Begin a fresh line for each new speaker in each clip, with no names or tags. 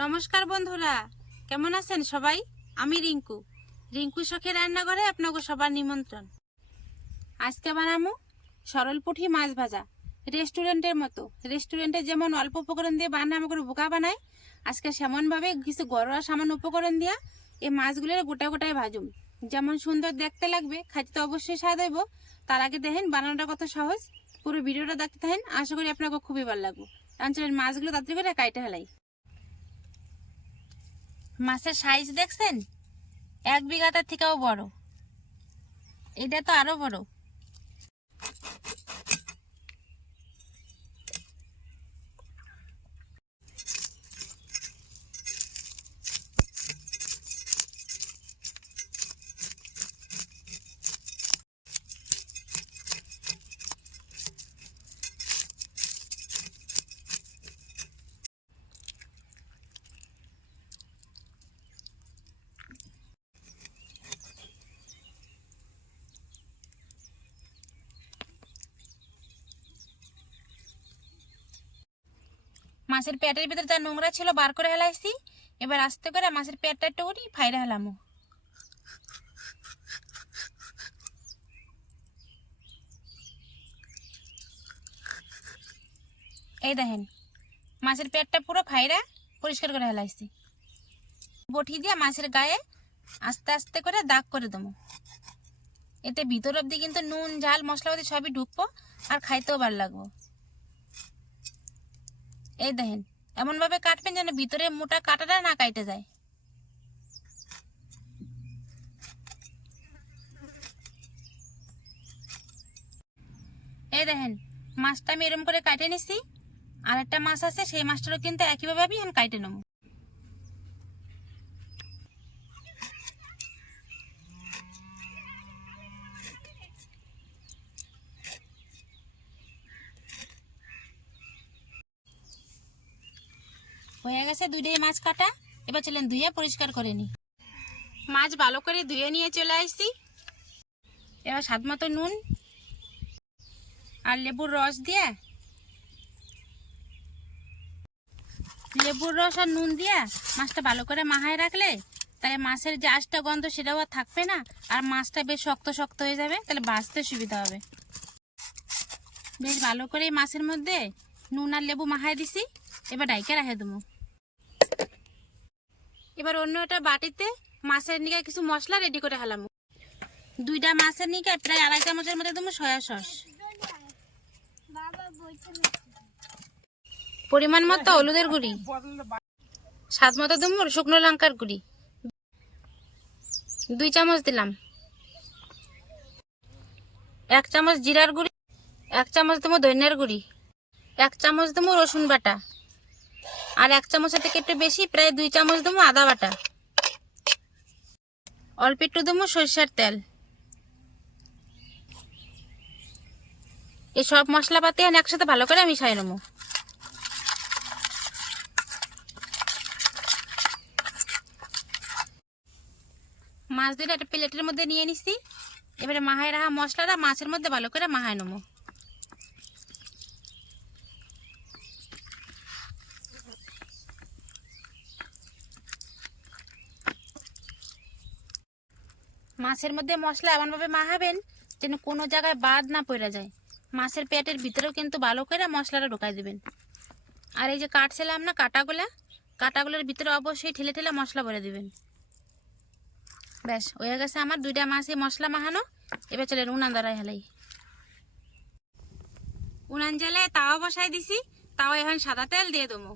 নমস্কার বন্ধুরা, কেমন আছেন সবাই? আমি রিঙ্কু। রিঙ্কু শখের রান্নাঘরে আপনাকে সবার নিমন্ত্রণ। আজকে বানাবো সরল পুঁটি মাছ ভাজা। রেস্টুরেন্টের মতো। রেস্টুরেন্টে যেমন অল্প উপকরণ দিয়ে বান্না আমাকে বোকা বানায়, আজকে সেমনভাবে কিছু ঘরোয়া সামান্য উপকরণ দিয়া এই মাছগুলোর গোটা গোটায় ভাজুম। যেমন সুন্দর দেখতে লাগবে, খাইতে তো অবশ্যই স্বাদ হইব। তার আগে দেখেন, বানানোটা কত সহজ। পুরো ভিডিওটা দেখতে থাকেন, আশা করি আপনাকে খুবই ভালো লাগবে। অঞ্চলের মাছগুলো তাড়াতাড়ি করে কাইটে হেলাই মাছের সাইজ দেখছেন? এক বিঘাটার থেকেও বড়। এটা তো আরও বড়। মাছের পেটের ভিতরে যা নোংরা ছিল বার করে হেলাইছি। এবার আস্তে করে মাছের পেটটা একটু উঠি ফাইরে হেলামো। এই দেখেন, মাছের পেটটা পুরো ফাইরা পরিষ্কার করে হেলাইছি। বটি দিয়ে মাছের গায়ে আস্তে আস্তে করে দাগ করে দেবো। এতে ভিতর অব্দি কিন্তু নুন, ঝাল, মশলাপাতি সবই ঢুকবো আর খাইতেও ভালো লাগবো। এই দেখেন, এমনভাবে কাটবেন যেন ভিতরে মোটা কাটাটা না কাটে যায়। এই দেখেন, মাছটা আমি এরম করে কাটে নিছি। আর একটা মাছ আছে, সেই মাছটারও কিন্তু একইভাবে আমি এখন কাটে নেব। হয়ে গেছে দুইটাই মাছ কাটা। এবার চলেন ধুয়ে পরিষ্কার করে নি মাছ ভালো করে ধুয়ে নিয়ে চলে আসছি। এবার স্বাদ মতো নুন আর লেবুর রস দিয়ে লেবুর রস আর নুন দিয়ে মাছটা ভালো করে মাহায় রাখলে তাহলে মাছের যে আঁশটা গন্ধ সেটাও আর থাকবে না, আর মাছটা বেশ শক্ত শক্ত হয়ে যাবে, তাহলে বাঁচতে সুবিধা হবে। বেশ ভালো করে মাছের মধ্যে নুন আর লেবু মাহায় দিছি, এবার ডাইকে রাখে দেবো। এবার অন্য একটা বাটিতে মাছের নিকে কিছু মশলা রেডি করে হালাম। দুইটা মাছের নিকে প্রায় আড়াই চামচের মধ্যে দেবো সয়া সস। পরিমাণ মতো হলুদের গুঁড়ি। স্বাদ মতো দেবো শুকনো লঙ্কার গুঁড়ি। দুই চামচ দিলাম। এক চামচ জিরার গুঁড়ি, এক চামচ দেবো ধনিয়ার গুঁড়ি, এক চামচ দেবো রসুন বাটা। আর এক চামচের থেকে একটু বেশি, প্রায় দুই চামচ দেবো আদা বাটা। অল্প একটু দেবো সরিষার তেল। এই সব মশলাপাতি আমি একসাথে ভালো করে মিশাই নেব। মাছ দিলে একটা প্লেটের মধ্যে নিয়ে নিছি। এবারে মাহায় রাখা মশলাটা মাছের মধ্যে ভালো করে মাহায় নেব। মাছের মধ্যে মশলা এমনভাবে মাখাবেন যেন কোনো জায়গায় বাদ না পড়ে যায়। মাছের পেটের ভিতরেও কিন্তু ভালো করে মশলাটা ঢোকাই দেবেন। আর এই যে কাটছিলাম না কাটাগুলা, কাটাগুলোর ভিতরে অবশ্যই ঠেলে ঠেলে মশলা ভরে দেবেন। ব্যাস, হয়ে গেছে আমার দুইটা মাছে মশলা মাখানো। এবার চলে উনান দাঁড়ায় হেলাই। উনান জ্বালায় তাও বসাই দিছি তাও এখন সাদা তেল দিয়ে দেবো।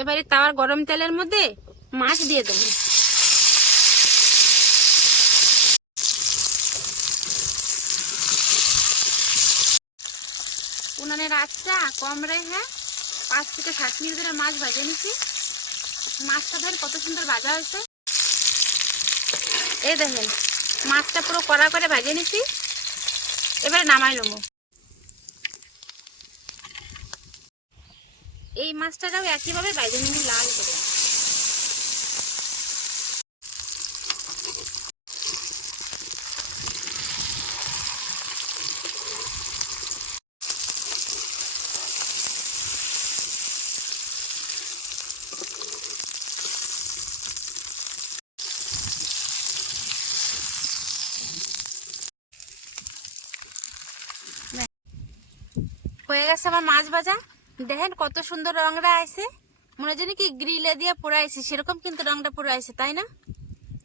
এবারে তাওয়ার গরম তেলের মধ্যে মাছ দিয়ে দেবো। উনানের আঁচটা কম রেখে পাঁচ থেকে সাত মিনিট ধরে মাছ ভাজে নিছি মাছটা ধরে কত সুন্দর ভাজা হয়েছে। এই দেখেন, মাছটা পুরো কড়া করে ভাজে নিছি এবারে নামাই নেব এই মাছটাটাও একইভাবে বাইজনী লাল করে হয়ে গেছে আমার মাছ ভাজা। দেখেন কত সুন্দর রংটা আছে। মনে হয় কি গ্রিলে দিয়ে পোড়াইছে, সেরকম কিন্তু রংটা পোড়াইছে, তাই না?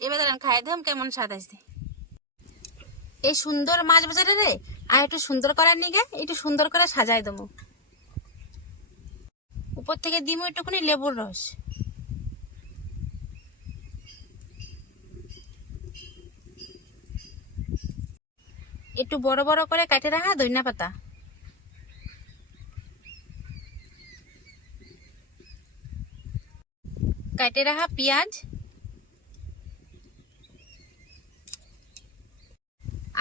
এবার খাই দাম কেমন স্বাদ আছে। এই সুন্দর মাছ বাজারে রে, আর একটু সুন্দর করার নিগে, একটু সুন্দর করে সাজাই দেবো। উপর থেকে দিমো একটুখানি লেবুর রস। একটু বড় বড় করে কাটে রাখা ধনিয়া পাতা। কাটে রাখা পেঁয়াজ।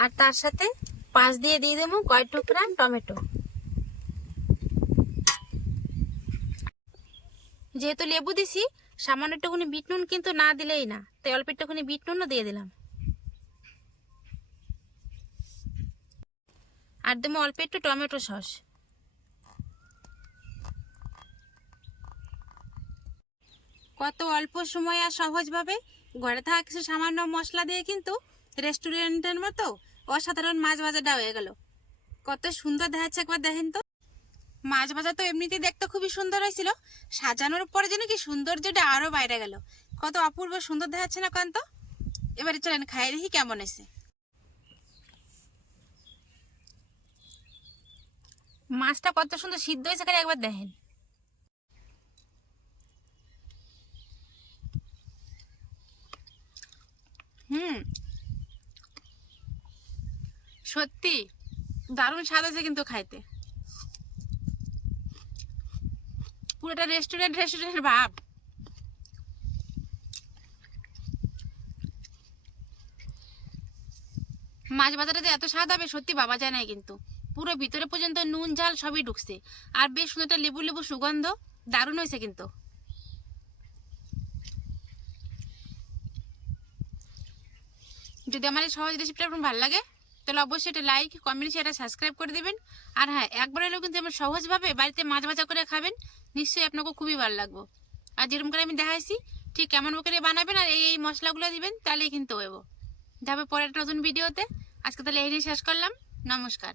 আর তার সাথে পাঁচ দিয়ে দিয়ে দেবো কয় টুকরা টমেটো। যেহেতু লেবু দিছি, সামান্য একটুখানি বিট নুন কিন্তু না দিলেই না, তাই অল্প একটুখানি বিট নুনও দিয়ে দিলাম। আর দেবো অল্প একটু টমেটো সস। কত অল্প সময় আর সহজভাবে ঘরে থাকা কিছু সামান্য মশলা দিয়ে কিন্তু রেস্টুরেন্টের মতো অসাধারণ মাছ ভাজাটা হয়ে গেল। কত সুন্দর দেখাচ্ছে একবার দেখেন তো। মাছ ভাজা তো এমনিতেই দেখতে খুবই সুন্দর হয়েছিল। সাজানোর পরে যেন কি সৌন্দর্যটা আরও বাইরে গেল। কত অপূর্ব সুন্দর দেখাচ্ছে না কান্ত এবারে চলেন খাই দেখি কেমন এসে মাছটা কত সুন্দর সিদ্ধ হয়েছে একবার দেখেন। হুম। সত্যি, দারুণ স্বাদ আছে কিন্তু খাইতে। পুরোটা রেস্টুরেন্ট রেস্টুরেন্টের ভাব। মাছ বাজারে এত স্বাদ হবে, সত্যি বাবা যায় না কিন্তু। পুরো ভিতরে পর্যন্ত নুন, ঝাল সবই ঢুকছে। আর বেশ সুন্দর একটা লেবু লেবু সুগন্ধ, দারুণ হয়েছে কিন্তু। যদি আমার এই সহজ রেসিপিটা আপনার ভালো লাগে, তাহলে অবশ্যই এটা লাইক কমেন্ট শেয়ার সাবস্ক্রাইব করে দেবেন। আর হ্যাঁ একবার হলেও কিন্তু আমার সহজভাবে বাড়িতে মাছ ভাজা করে খাবেন, নিশ্চয়ই আপনাকে খুবই ভালো লাগবো। আর যেরকম করে আমি দেখাইছি, ঠিক কেমন করে বানাবেন আর এই এই মশলাগুলো দিবেন, তাহলেই কিন্তু হইব। যাবে পরের নতুন ভিডিওতে আজকে তাহলে এই শেষ করলাম। নমস্কার।